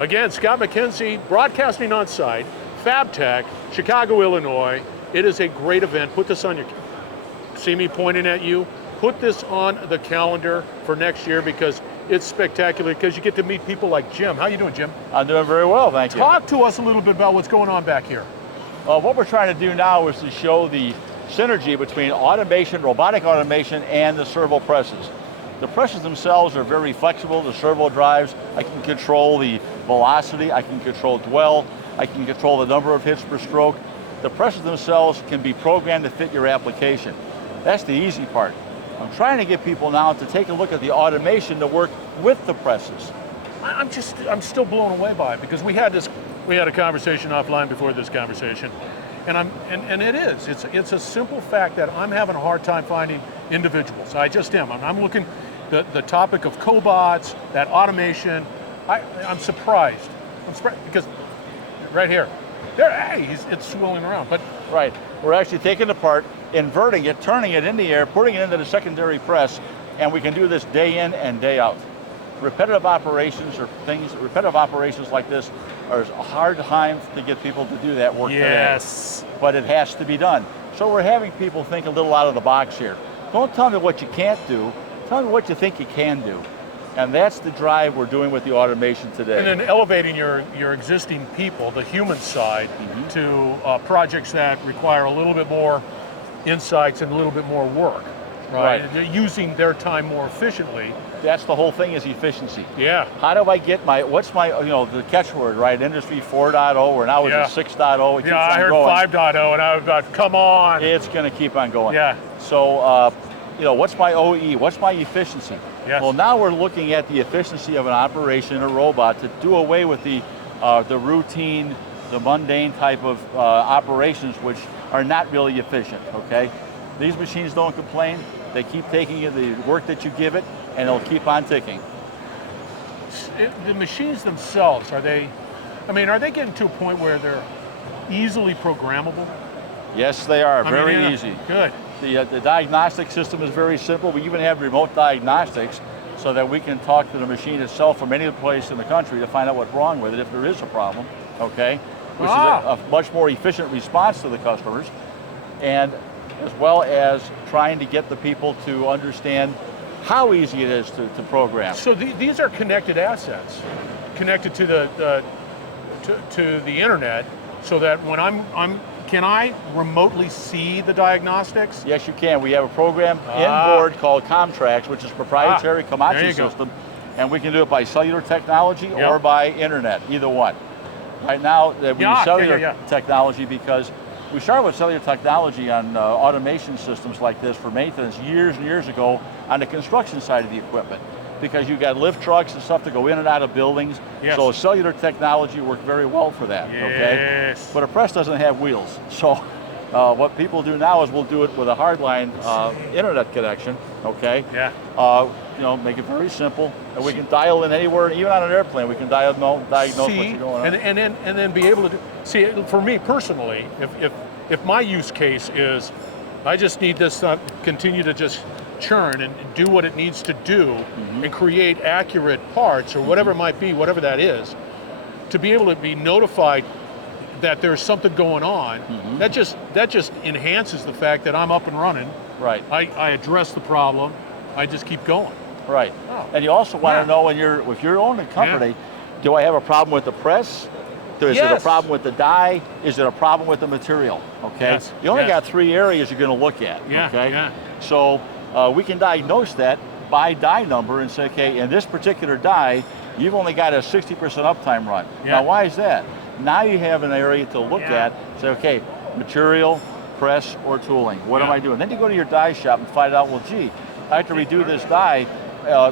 Again, Scott McKenzie, broadcasting on site, FABTECH, Chicago, Illinois. It is a great event. Put this on your, see me pointing at you? Put this on the calendar for next year because it's spectacular because you get to meet people like Jim. How you doing, Jim? I'm doing very well, thank you. Talk to us a little bit about what's going on back here. What we're trying to do now is to show the synergy between automation, robotic automation, and the servo presses. The presses themselves are very flexible, the servo drives. I can control the velocity, I can control dwell, I can control the number of hits per stroke. The presses themselves can be programmed to fit your application. That's the easy part. I'm trying to get people now to take a look at the automation to work with the presses. I'm still blown away by it because we had a conversation offline before this conversation, and it's a simple fact that I'm having a hard time finding individuals. I just am. I'm looking the topic of cobots, that automation. I'm surprised. I'm surprised because right here, it's swirling around. But right, we're actually taking it apart, inverting it, turning it in the air, putting it into the secondary press, and we can do this day in and day out. Repetitive operations like this are a hard time to get people to do that work today. But it has to be done. So we're having people think a little out of the box here. Don't tell me what you can't do, tell me what you think you can do. And that's the drive we're doing with the automation today. And then elevating your existing people, the human side, to projects that require a little bit more insights and a little bit more work, right? They're using their time more efficiently. That's the whole thing, is efficiency. Yeah. How do I get what's my, the catchword, right? Industry 4.0, or now it's 6.0. Yeah, I heard 5.0 and I was about, come on. It's going to keep on going. Yeah. So, what's my OE? What's my efficiency? Yes. Well, now we're looking at the efficiency of an operation, a robot, to do away with the routine, the mundane type of operations which are not really efficient, okay? These machines don't complain. They keep taking the work that you give it, and it'll keep on ticking. The machines themselves, are they getting to a point where they're easily programmable? Yes, they are, very easy. Good. The diagnostic system is very simple. We even have remote diagnostics so that we can talk to the machine itself from any place in the country to find out what's wrong with it if there is a problem, okay? Which is a much more efficient response to the customers, and as well as trying to get the people to understand how easy it is to program. So these are connected assets, connected to the internet, so that when can I remotely see the diagnostics? Yes, you can. We have a program inboard called Comtrax, which is proprietary Komatsu system, and we can do it by cellular technology or by internet, either one. Right now, we use cellular technology because we started with cellular technology on automation systems like this for maintenance years and years ago on the construction side of the equipment, because you got lift trucks and stuff to go in and out of buildings. So cellular technology worked very well for that. Okay. But a press doesn't have wheels, so what people do now is we'll do it with a hardline internet connection. Okay. Make it very simple, and we can dial in anywhere, even on an airplane. We can diagnose what's going on. And then be able to see. For me personally, if my use case is, I just need this continue to just churn and do what it needs to do and create accurate parts or whatever it might be, whatever that is, to be able to be notified that there's something going on, that just enhances the fact that I'm up and running. Right. I address the problem, I just keep going. Right. And you also want to know if you're owning a company, do I have a problem with the press? Is it a problem with the die? Is it a problem with the material? Okay. You only got 3 areas you're going to look at. Okay. So we can diagnose that by die number and say, okay, in this particular die, you've only got a 60% uptime run. Now, why is that? Now you have an area to look at, say, okay, material, press, or tooling. What am I doing? Then you go to your die shop and find out, well, gee, I have to redo this die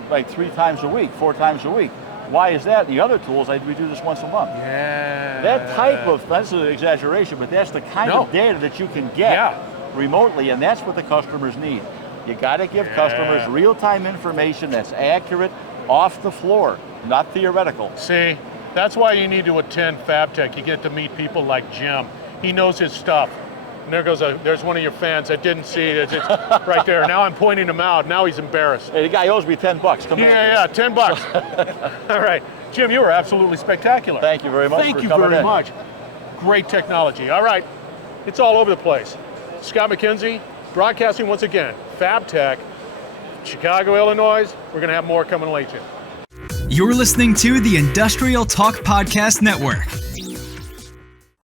like 3 times a week, 4 times a week. Why is that? The other tools, I redo this once a month. That type of, that's an exaggeration, but that's the kind of data that you can get remotely, and that's what the customers need. You got to give customers real-time information that's accurate, off the floor, not theoretical. See, that's why you need to attend FABTECH. You get to meet people like Jim. He knows his stuff. And there's one of your fans that didn't see it. It's right there. Now I'm pointing him out. Now he's embarrassed. Hey, the guy owes me $10. Come on. Yeah, $10. All right. Jim, you were absolutely spectacular. Thank you very much Thank for you coming very in. much. Great technology. All right, it's all over the place. Scott McKenzie, broadcasting once again, FABTECH, Chicago, Illinois. We're going to have more coming later. You're listening to the Industrial Talk Podcast Network.